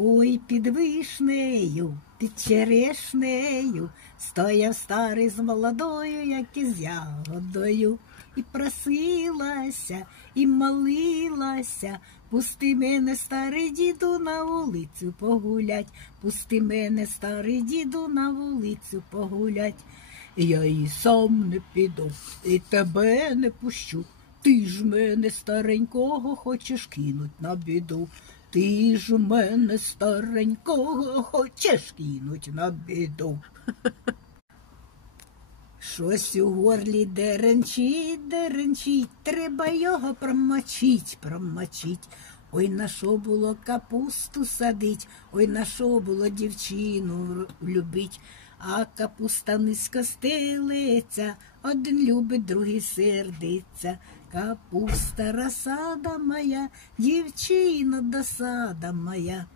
Ой, під вишнею, під черешнею стояв старий з молодою, як із ягодою. І просилася, і молилася, пусти мене, старий діду, на вулицю погулять, пусти мене, старий діду, на вулицю погулять. Я і сам не піду, і тебе не пущу. Ти ж мене старенького хочеш кинуть на біду. Ти ж мене старенького хочеш кинуть на біду. Щось у горлі деренчить, деренчить, треба його промочить, промочить. Ой, на що було капусту садить, ой, на що було дівчину любить. А капуста низько стелиться, один любить, другий сердиться. Капуста розсада моя, дівчина досада моя.